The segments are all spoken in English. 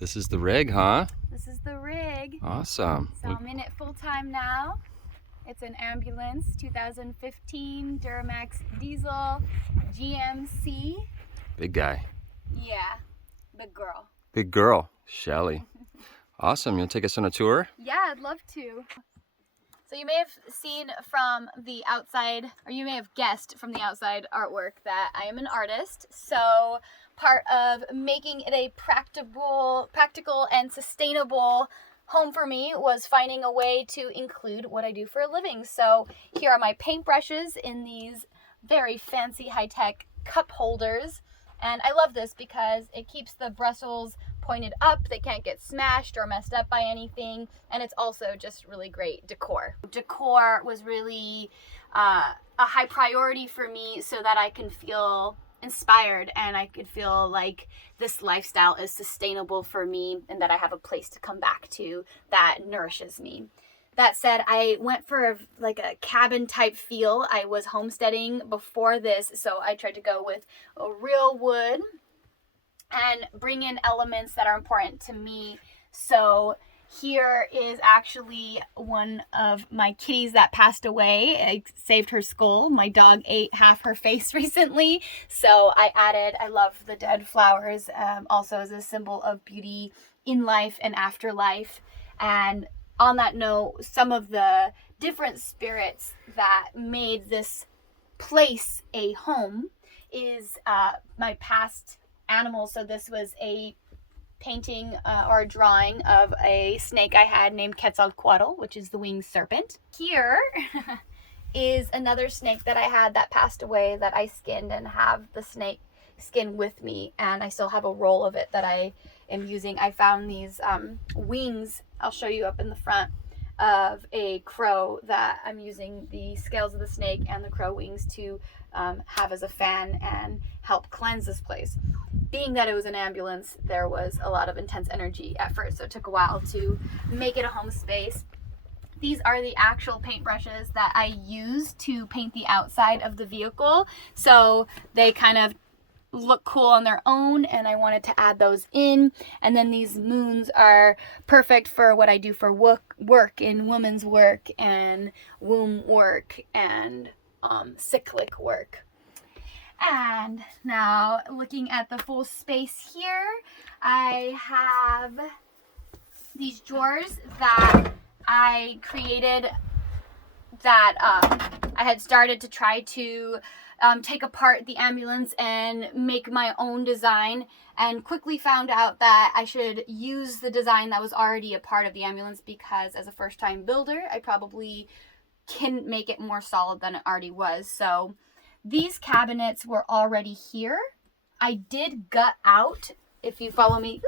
This is the rig, huh? This is the rig. Awesome. So I'm in it full time now. It's an ambulance, 2015 Duramax Diesel GMC. Big guy. Yeah, big girl. Big girl, Shelly. Awesome. You'll take us on a tour? Yeah, I'd love to. So you may have seen from the outside, or you may have guessed from the outside artwork that I am an artist. So part of making it a practical and sustainable home for me was finding a way to include what I do for a living. So here are my paintbrushes in these very fancy high-tech cup holders. And I love this because it keeps the bristles pointed up. They can't get smashed or messed up by anything. And it's also just really great decor. Decor was really a high priority for me so that I can feel inspired and I could feel like this lifestyle is sustainable for me and that I have a place to come back to that nourishes me. That said, I went for a cabin type feel. I was homesteading before this, so I tried to go with a real wood and bring in elements that are important to me. So here is actually one of my kitties that passed away. I saved her skull. My dog ate half her face recently. So I love the dead flowers, also as a symbol of beauty in life and afterlife. And on that note, some of the different spirits that made this place a home is my past animals. So this was a painting or a drawing of a snake I had named Quetzalcoatl, which is the winged serpent. Here is another snake that I had that passed away that I skinned and have the snake skin with me, and I still have a roll of it that I am using. I found these wings, I'll show you up in the front, of a crow that I'm using the scales of the snake and the crow wings to have as a fan and help cleanse this place. Being that it was an ambulance, there was a lot of intense energy at first, so it took a while to make it a home space. These are the actual paintbrushes that I use to paint the outside of the vehicle, so they kind of look cool on their own, and I wanted to add those in. And then these moons are perfect for what I do for work in women's work and womb work and cyclic work. And now looking at the full space here, I have these drawers that I created that I had started to try to take apart the ambulance and make my own design, and quickly found out that I should use the design that was already a part of the ambulance, because as a first-time builder, I probably can make it more solid than it already was. So these cabinets were already here. I did gut out, if you follow me,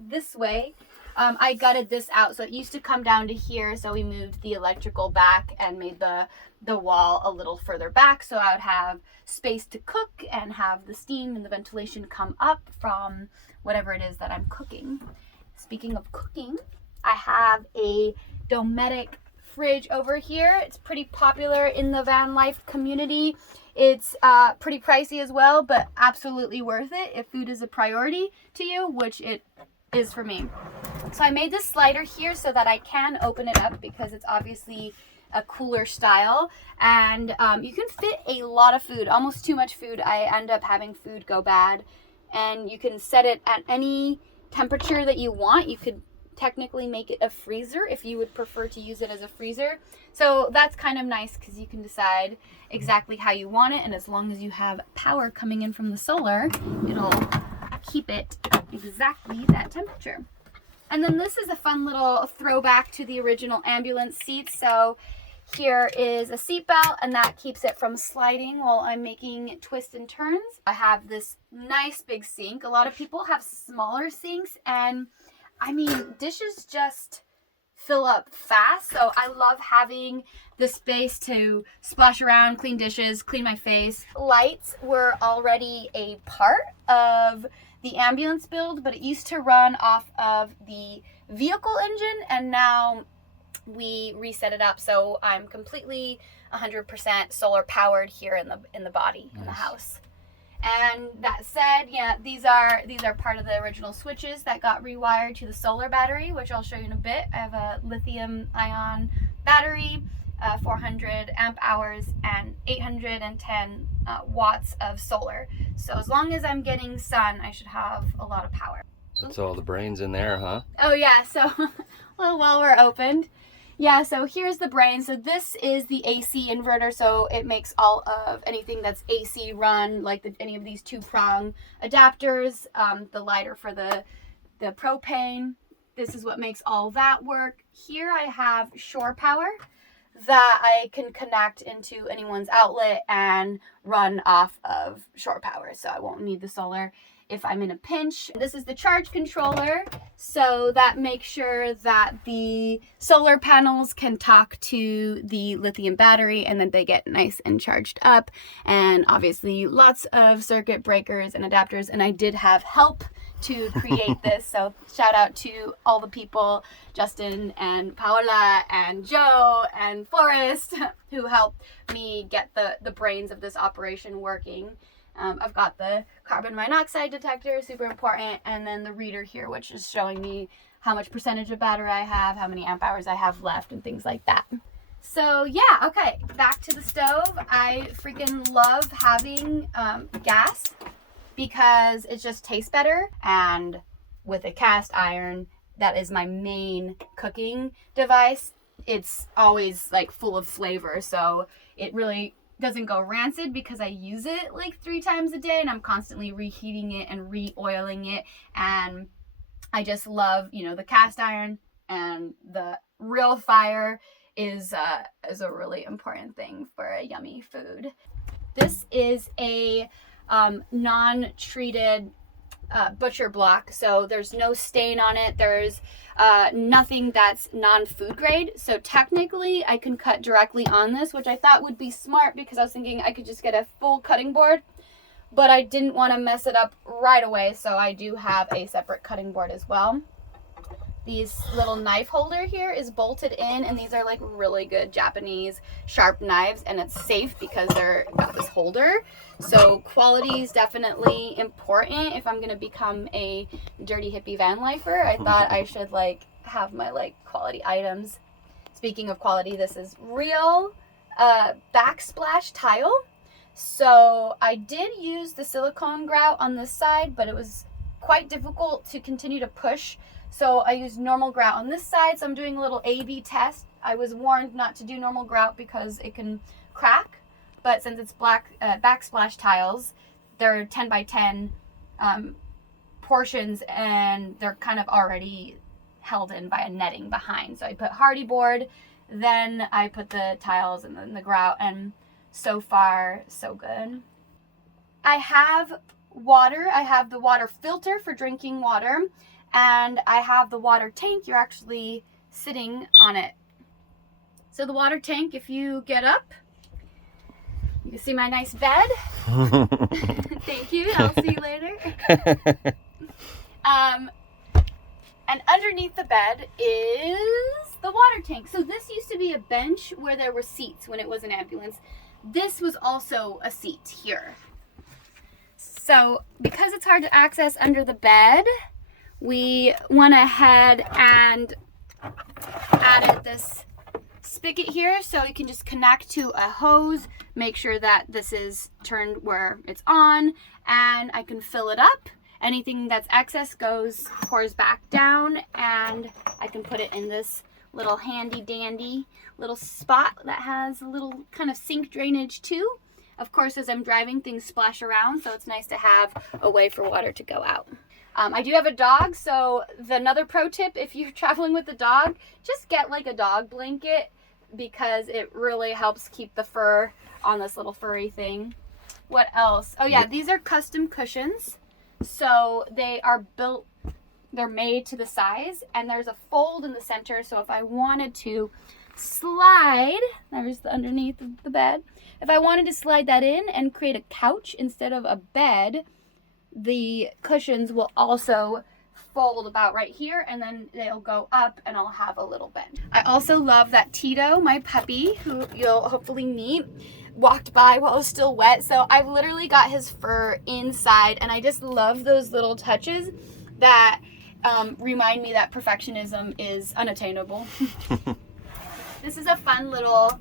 this way. I gutted this out, so it used to come down to here, so we moved the electrical back and made the wall a little further back, so I would have space to cook and have the steam and the ventilation come up from whatever it is that I'm cooking. Speaking of cooking, I have a Dometic fridge over here. It's pretty popular in the van life community. It's pretty pricey as well, but absolutely worth it if food is a priority to you, which it is for me. So I made this slider here so that I can open it up, because it's obviously a cooler style, and you can fit a lot of food, almost too much food. I end up having food go bad, and you can set it at any temperature that you want. You could technically make it a freezer if you would prefer to use it as a freezer. So that's kind of nice, because you can decide exactly how you want it, and as long as you have power coming in from the solar, it'll keep it exactly that temperature. And then this is a fun little throwback to the original ambulance seats. So here is a seat belt, and that keeps it from sliding while I'm making twists and turns. I have this nice big sink. A lot of people have smaller sinks, and I mean, dishes just fill up fast. So I love having the space to splash around, clean dishes, clean my face. Lights were already a part of the ambulance build, but it used to run off of the vehicle engine, and now we reset it up, so I'm completely 100% solar powered here in the body, in the house. And that said, yeah, these are part of the original switches that got rewired to the solar battery, which I'll show you in a bit. I have a lithium ion battery, 400 amp hours and 810 watts of solar. So as long as I'm getting sun, I should have a lot of power. That's all the brains in there, huh? Oh yeah, so well, while we're opened. Yeah, so here's the brain. So this is the AC inverter, so it makes all of anything that's AC run, like any of these 2-prong adapters, the lighter for the propane. This is what makes all that work. Here I have shore power that I can connect into anyone's outlet and run off of shore power, so I won't need the solar if I'm in a pinch. This is the charge controller, so that makes sure that the solar panels can talk to the lithium battery and then they get nice and charged up. And obviously lots of circuit breakers and adapters, and I did have help to create this, so shout out to all the people, Justin and Paola and Joe and Forrest, who helped me get the brains of this operation working. I've got the carbon monoxide detector, super important, and then the reader here, which is showing me how much percentage of battery I have, how many amp hours I have left, and things like that. So yeah, okay, back to the stove. I freaking love having gas because it just tastes better, and with a cast iron, that is my main cooking device. It's always like full of flavor, so it really doesn't go rancid because I use it like 3 times a day and I'm constantly reheating it and re-oiling it. And I just love, the cast iron, and the real fire is a really important thing for a yummy food. This is a non-treated butcher block, so there's no stain on it. There's nothing that's non-food grade, so technically I can cut directly on this, which I thought would be smart because I was thinking I could just get a full cutting board, but I didn't want to mess it up right away, so I do have a separate cutting board as well. These little knife holder here is bolted in, and these are like really good Japanese sharp knives, and it's safe because they're got this holder. So quality is definitely important. If I'm gonna become a dirty hippie van lifer, I thought I should have my quality items. Speaking of quality, this is real backsplash tile. So I did use the silicone grout on this side, but it was quite difficult to continue to push. So I used normal grout on this side. So I'm doing a little A/B test. I was warned not to do normal grout because it can crack. But since it's black backsplash tiles, they're 10 by 10 portions, and they're kind of already held in by a netting behind. So I put hardy board, then I put the tiles and then the grout, and so far so good. I have water. I have the water filter for drinking water, and I have the water tank. You're actually sitting on it. So the water tank, if you get up, you can see my nice bed. Thank you. I'll see you later. And underneath the bed is the water tank. So this used to be a bench where there were seats when it was an ambulance. This was also a seat here. So because it's hard to access under the bed, we went ahead and added this spigot here, so you can just connect to a hose, make sure that this is turned where it's on, and I can fill it up. Anything that's excess pours back down, and I can put it in this little handy dandy little spot that has a little kind of sink drainage too. Of course, as I'm driving, things splash around, so it's nice to have a way for water to go out. I do have a dog, so another pro tip, if you're traveling with a dog, just get a dog blanket, because it really helps keep the fur on this little furry thing. What else? Oh yeah, these are custom cushions. So they are built, they're made to the size, and there's a fold in the center, so if I wanted to slide, there's the underneath of the bed. If I wanted to slide that in and create a couch instead of a bed, the cushions will also fold about right here, and then they'll go up and I'll have a little bench. I also love that Tito, my puppy, who you'll hopefully meet, walked by while it was still wet. So I've literally got his fur inside, and I just love those little touches that remind me that perfectionism is unattainable. This is a fun little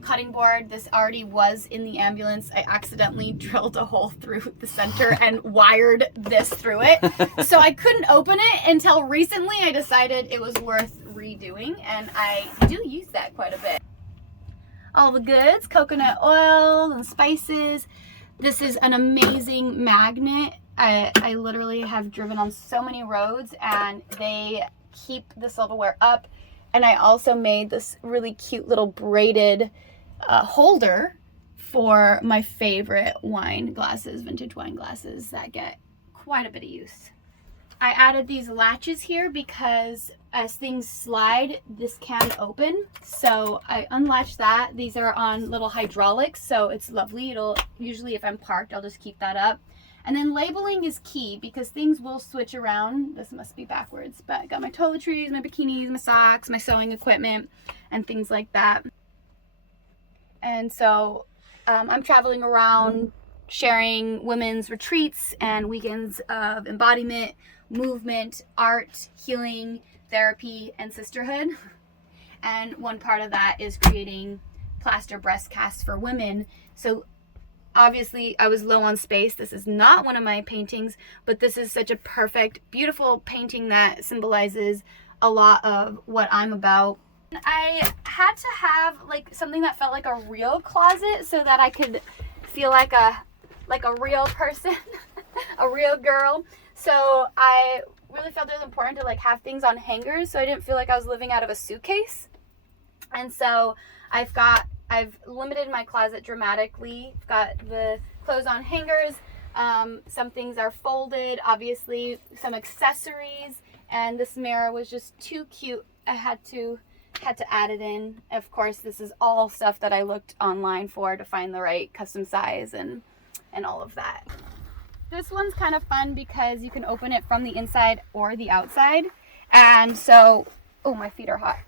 cutting board. This already was in the ambulance. I accidentally drilled a hole through the center and wired this through it. So I couldn't open it until recently. I decided it was worth redoing, and I do use that quite a bit. All the goods, coconut oil and spices. This is an amazing magnet. I literally have driven on so many roads, and they keep the silverware up. And I also made this really cute little braided holder for my favorite wine glasses, vintage wine glasses that get quite a bit of use. I added these latches here because as things slide, this can open. So I unlatched that. These are on little hydraulics, so it's lovely. It'll usually, if I'm parked, I'll just keep that up. And then labeling is key because things will switch around. This must be backwards, but I got my toiletries, my bikinis, my socks, my sewing equipment, and things like that. And so I'm traveling around sharing women's retreats and weekends of embodiment, movement, art, healing, therapy, and sisterhood. And one part of that is creating plaster breast casts for women. So obviously I was low on space. This is not one of my paintings, but this is such a perfect, beautiful painting that symbolizes a lot of what I'm about. I had to have like something that felt like a real closet so that I could feel like a real person, a real girl. So I really felt it was important to like have things on hangers so I didn't feel like I was living out of a suitcase. And so I've limited my closet dramatically. I've got the clothes on hangers. Some things are folded, obviously some accessories, and this mirror was just too cute. I had to add it in. Of course, this is all stuff that I looked online for to find the right custom size and all of that. This one's kind of fun because you can open it from the inside or the outside. And so, oh, my feet are hot.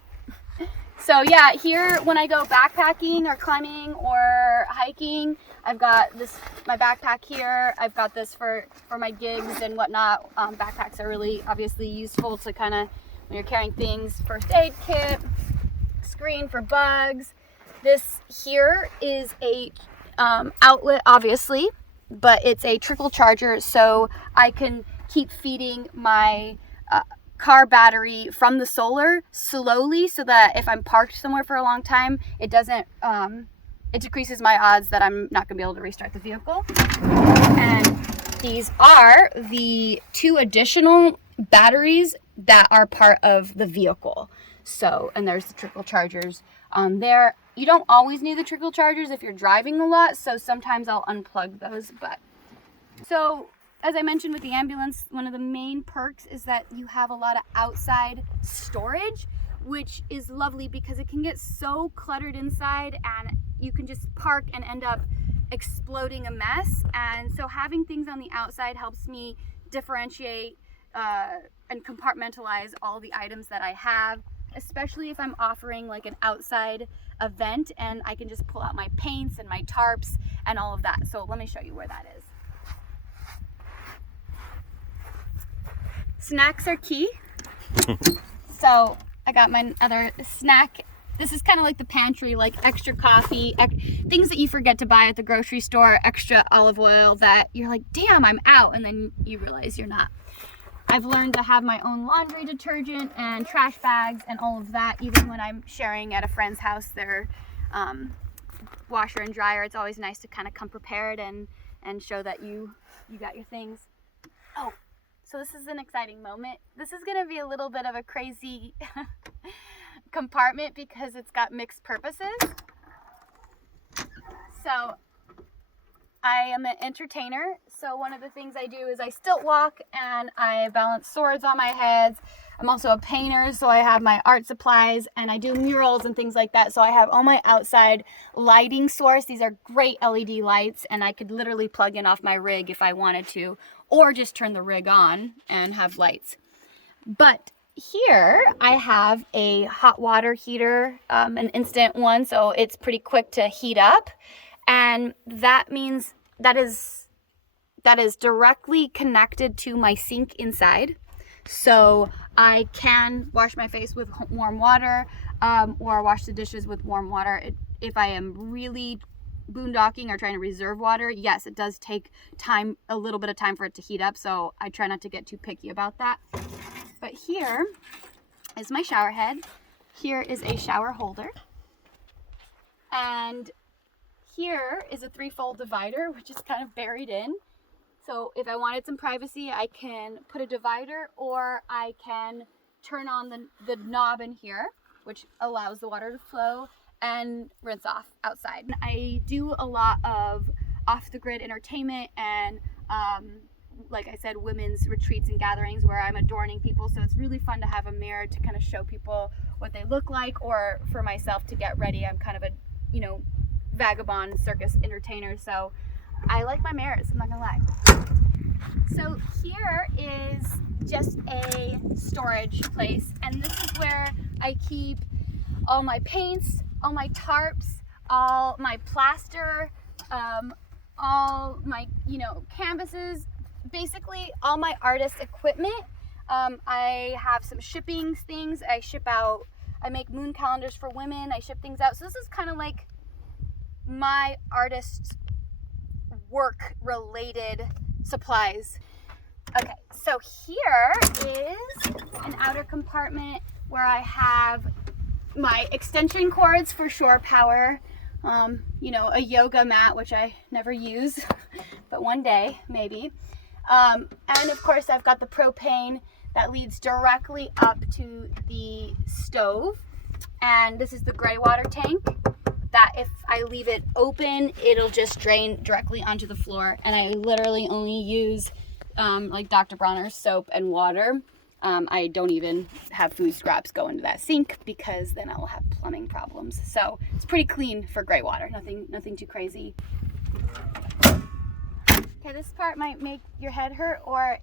So yeah, here when I go backpacking or climbing or hiking, I've got this, my backpack here. I've got this for my gigs and whatnot. Backpacks are really obviously useful to kind of, when you're carrying things, first aid kit, screen for bugs. This here is a outlet, obviously, but it's a trickle charger, so I can keep feeding my car battery from the solar slowly so that if I'm parked somewhere for a long time, it doesn't, it decreases my odds that I'm not going to be able to restart the vehicle. And these are the 2 additional batteries that are part of the vehicle. So, and there's the trickle chargers there. You don't always need the trickle chargers if you're driving a lot, so sometimes I'll unplug those. But so, as I mentioned with the ambulance, one of the main perks is that you have a lot of outside storage, which is lovely because it can get so cluttered inside and you can just park and end up exploding a mess. And so having things on the outside helps me differentiate and compartmentalize all the items that I have, especially if I'm offering like an outside event and I can just pull out my paints and my tarps and all of that. So let me show you where that is. Snacks are key. So I got my other snack. This is kind of like the pantry, like extra coffee, things that you forget to buy at the grocery store, extra olive oil that you're like, damn, I'm out. And then you realize you're not. I've learned to have my own laundry detergent and trash bags and all of that. Even when I'm sharing at a friend's house, their washer and dryer, it's always nice to kind of come prepared and show that you got your things. Oh, so this is an exciting moment. This is going to be a little bit of a crazy compartment because it's got mixed purposes. So I am an entertainer, so one of the things I do is I stilt walk and I balance swords on my head. I'm also a painter, so I have my art supplies and I do murals and things like that. So I have all my outside lighting source. These are great LED lights and I could literally plug in off my rig if I wanted to, or just turn the rig on and have lights. But here I have a hot water heater, an instant one, so it's pretty quick to heat up. And that means that is directly connected to my sink inside. So I can wash my face with warm water, or wash the dishes with warm water. If I am really boondocking or trying to reserve water, yes, it does take time, a little bit of time for it to heat up. So I try not to get too picky about that. But here is my shower head. Here is a shower holder. And here is a 3-fold divider, which is kind of buried in. So if I wanted some privacy, I can put a divider, or I can turn on the knob in here, which allows the water to flow, and rinse off outside. I do a lot of off-the-grid entertainment and, like I said, women's retreats and gatherings where I'm adorning people. So it's really fun to have a mirror to kind of show people what they look like, or for myself to get ready. I'm kind of a, vagabond circus entertainer. So I like my mirrors, I'm not gonna lie. So here is just a storage place, and this is where I keep all my paints, all my tarps, all my plaster, all my, canvases, basically all my artist equipment. I have some shipping things. I make moon calendars for women. I ship things out. So this is kind of like my artist work related supplies. Okay, so here is an outer compartment where I have my extension cords for shore power, a yoga mat, which I never use, but one day maybe. And of course I've got the propane that leads directly up to the stove. And this is the gray water tank that if I leave it open, it'll just drain directly onto the floor. And I literally only use like Dr. Bronner's soap and water. I don't even have food scraps go into that sink, because then I will have plumbing problems. So it's pretty clean for gray water, nothing too crazy. Okay, this part might make your head hurt, or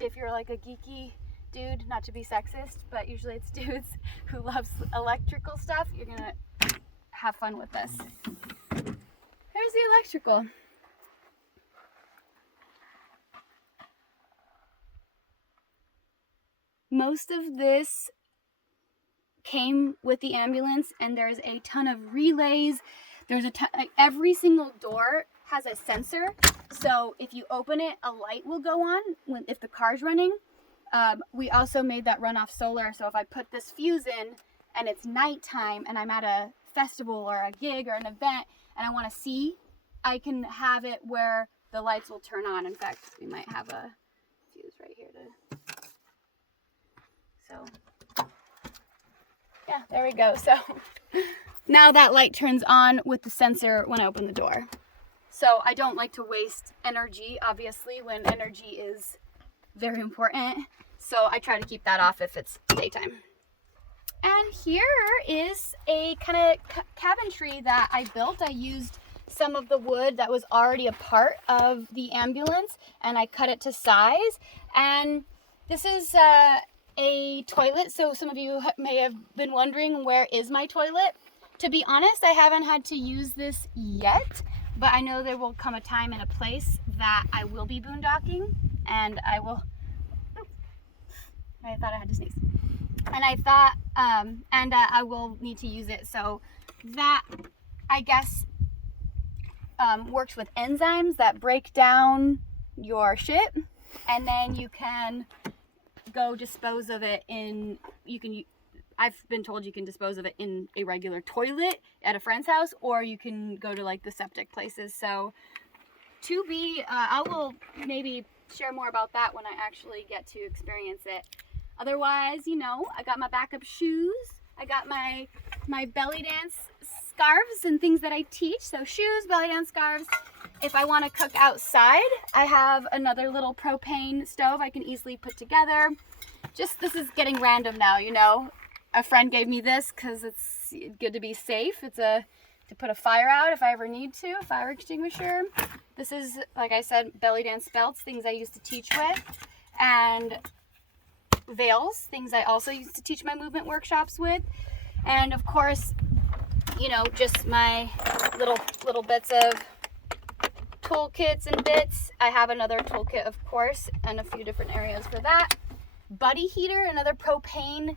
if you're like a geeky dude, not to be sexist, but usually it's dudes who loves electrical stuff, you're gonna have fun with this. There's the electrical. Most of this came with the ambulance, and there's a ton of relays. There's every single door has a sensor. So if you open it, a light will go on if the car's running. We also made that run off solar. So if I put this fuse in and it's nighttime and I'm at a festival or a gig or an event and I want to see, I can have it where the lights will turn on. In fact, we might have a fuse right here so yeah, there we go. So now that light turns on with the sensor when I open the door. So I don't like to waste energy, obviously, when energy is very important. So I try to keep that off if it's daytime. And here is a kind of cabinetry that I built. I used some of the wood that was already a part of the ambulance, and I cut it to size. And this is a toilet. So some of you may have been wondering, where is my toilet? To be honest, I haven't had to use this yet, but I know there will come a time and a place that I will be boondocking, and I will, I thought I had to sneeze. And I thought, I will need to use it. So that, I guess, works with enzymes that break down your shit, and then you can go dispose of it in, I've been told you can dispose of it in a regular toilet at a friend's house, or you can go to like the septic places. So I will maybe share more about that when I actually get to experience it. Otherwise, I got my backup shoes. I got my belly dance scarves and things that I teach. So shoes, belly dance scarves. If I want to cook outside, I have another little propane stove I can easily put together. This is getting random now, A friend gave me this because it's good to be safe. It's to put a fire out if I ever need to, fire extinguisher. This is, like I said, belly dance belts, things I used to teach with. And veils, things I also used to teach my movement workshops with. And of course, you know, just my little bits of toolkits and bits. I have another toolkit, of course, and a few different areas for that. Buddy heater, another propane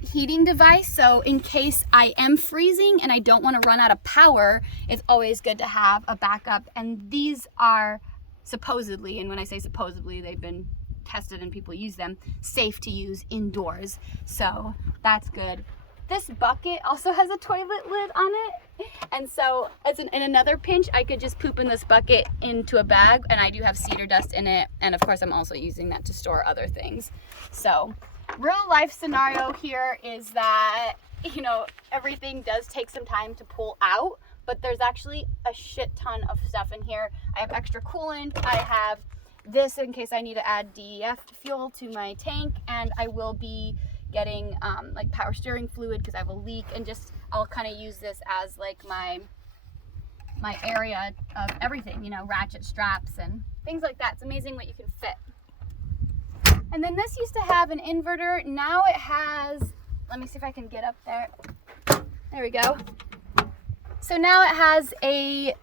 heating device. So in case I am freezing and I don't want to run out of power, it's always good to have a backup. And these are supposedly, and when I say supposedly, they've been tested and people use them, safe to use indoors. So that's good. This bucket also has a toilet lid on it. And so in another pinch, I could just poop in this bucket into a bag, and I do have cedar dust in it. And of course, I'm also using that to store other things. So real life scenario here is that, you know, everything does take some time to pull out, but there's actually a shit ton of stuff in here. I have extra coolant. I have this in case I need to add DEF fuel to my tank, and I will be getting like power steering fluid because I have a leak, and just I'll kind of use this as like my area of everything, you know, ratchet straps and things like that. It's amazing what you can fit. And then this used to have an inverter. Now it has, let me see if I can get up there. There we go. So now it has a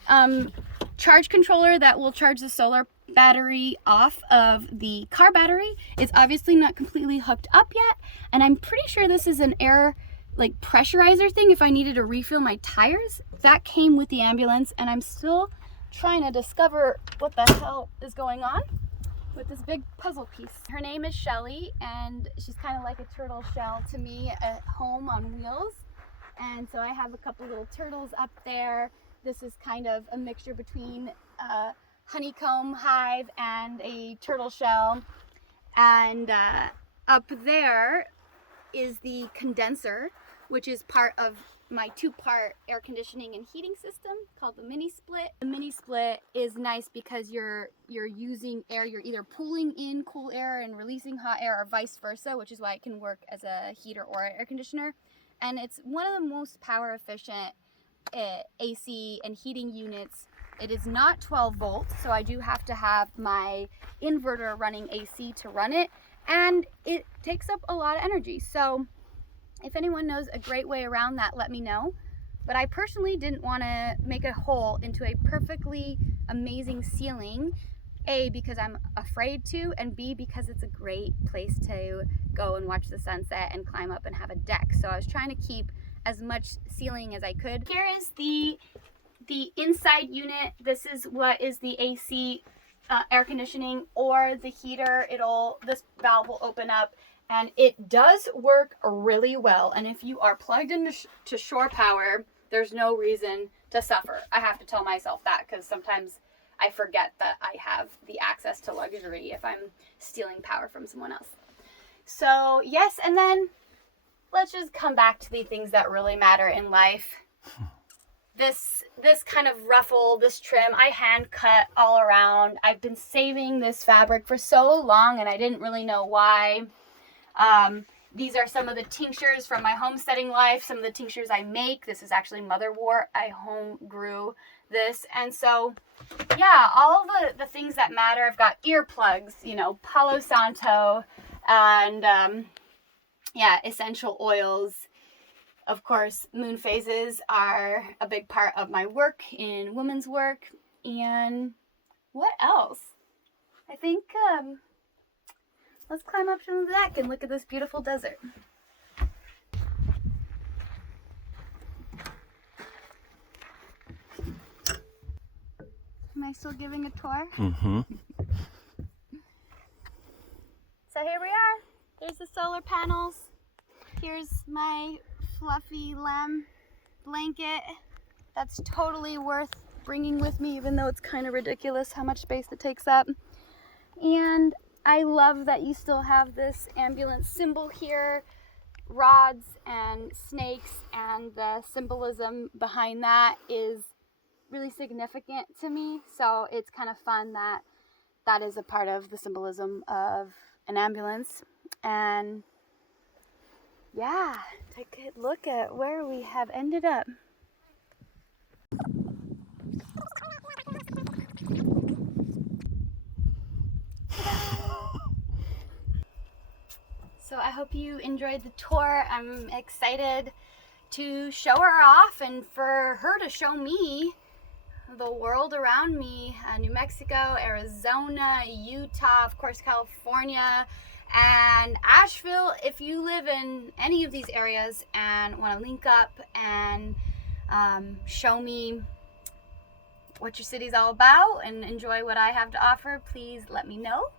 charge controller that will charge the solar battery off of the car battery. It's obviously not completely hooked up yet, and I'm pretty sure this is an air like pressurizer thing if I needed to refill my tires. That came with the ambulance, and I'm still trying to discover what the hell is going on with this big puzzle piece. Her name is Shelly, and she's kind of like a turtle shell to me at home on wheels. And so I have a couple little turtles up there. This is kind of a mixture between honeycomb hive and a turtle shell. And up there is the condenser, which is part of my 2-part air conditioning and heating system called the mini split. The mini split is nice because you're using air, you're either pulling in cool air and releasing hot air, or vice versa, which is why it can work as a heater or an air conditioner. And it's one of the most power efficient AC and heating units. It is not 12 volts, so I do have to have my inverter running AC to run it, and it takes up a lot of energy. So if anyone knows a great way around that, let me know. But I personally didn't want to make a hole into a perfectly amazing ceiling, A, because I'm afraid to, and B, because it's a great place to go and watch the sunset and climb up and have a deck. So I was trying to keep as much ceiling as I could. Here is the inside unit. This is what is the AC air conditioning or the heater. This valve will open up, and it does work really well. And if you are plugged into to shore power, there's no reason to suffer. I have to tell myself that, because sometimes I forget that I have the access to luxury if I'm stealing power from someone else. So yes, and then let's just come back to the things that really matter in life. This kind of ruffle, this trim, I hand cut all around. I've been saving this fabric for so long, and I didn't really know why. These are some of the tinctures from my homesteading life, some of the tinctures I make. This is actually motherwort. I home grew this. And so, yeah, all of the things that matter. I've got earplugs, you know, Palo Santo, and yeah, essential oils. Of course, moon phases are a big part of my work in women's work. And what else? I think, let's climb up to the deck and look at this beautiful desert. Am I still giving a tour? Mm-hmm. So here we are. There's the solar panels. Here's my fluffy lamb blanket. That's totally worth bringing with me, even though it's kind of ridiculous how much space it takes up. And I love that you still have this ambulance symbol here, rods and snakes, and the symbolism behind that is really significant to me. So it's kind of fun that that is a part of the symbolism of an ambulance. And yeah, take a good look at where we have ended up. So I hope you enjoyed the tour. I'm excited to show her off and for her to show me the world around me. New Mexico, Arizona, Utah, of course California, and Asheville. If you live in any of these areas and want to link up and show me what your city's all about and enjoy what I have to offer, please let me know.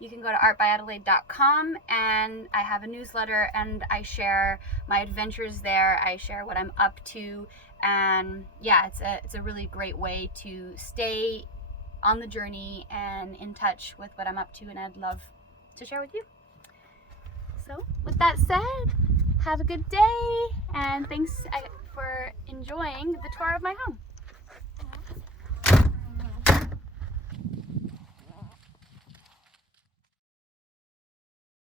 You can go to artbyadelaide.com, and I have a newsletter and I share my adventures there. I share what I'm up to, and yeah, it's a really great way to stay on the journey and in touch with what I'm up to, and I'd love to share with you. So with that said, have a good day, and thanks for enjoying the tour of my home.